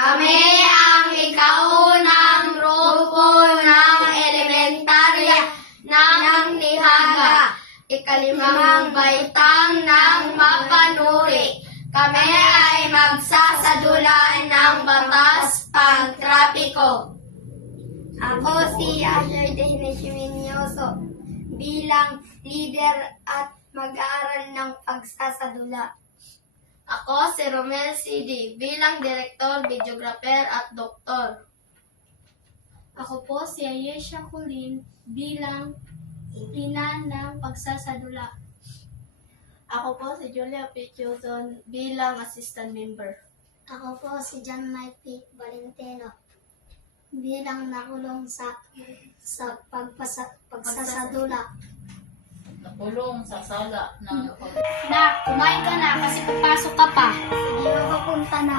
Kami ang ikaunang grupo ng elementarya ng Nihaga, ikalimang baitang ng Mapanuri. Kami ay magsasadulaan ng batas pang-trapiko. Ako si Asher Dehnesiminyoso bilang leader at mag-aaral ng pagsasadula. Ako si Romel CD bilang direktor, videographer at doktor. Ako po si Ayesha Kulin bilang ina ng pagsasadula. Ako po si Julia Pichuzon bilang assistant member. Ako po si John Mike Valentino bilang nakulong sa pagsasadula. Nakulong sa sala ng Nak, kumain ka na kasi papasok ka pa. Sige, makapunta na.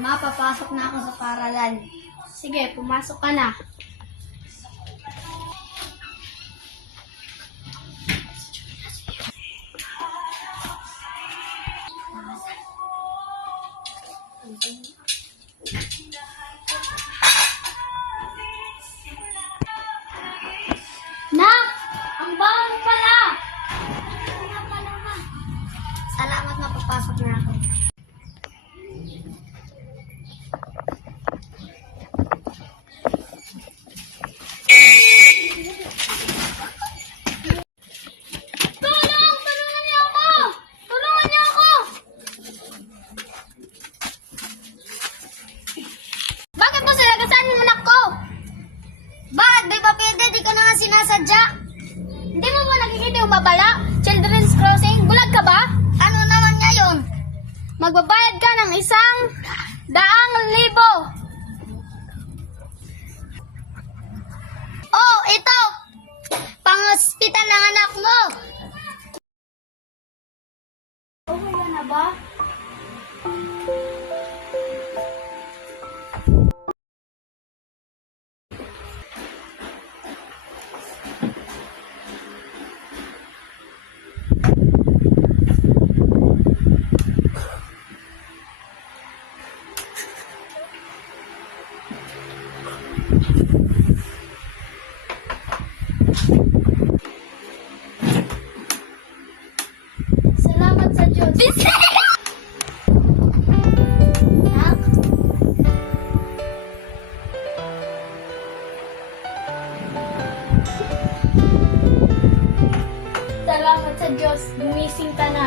Mapapasok na ako sa paralan. Sige, pumasok ka na. Nak! Ang bango pala! Salamat na papasok na ako. Tulong! Tulungan niyo ako! Tulungan niyo ako! Bakit po sinagasan mo anak ko? Bakit? Di ba pwede? Di ko na nga sinasadya. Hindi mo ba nakikita yung babala? Children's Crossing? Bulag ka ba? Ano naman niya yun? Magbabayad ka ng 100,000. Oh, ito! Pang-hospital ng anak mo! Okay ka na ba? Salamat sa Diyos. Nak? Salamat sa Diyos. Gumising ka na.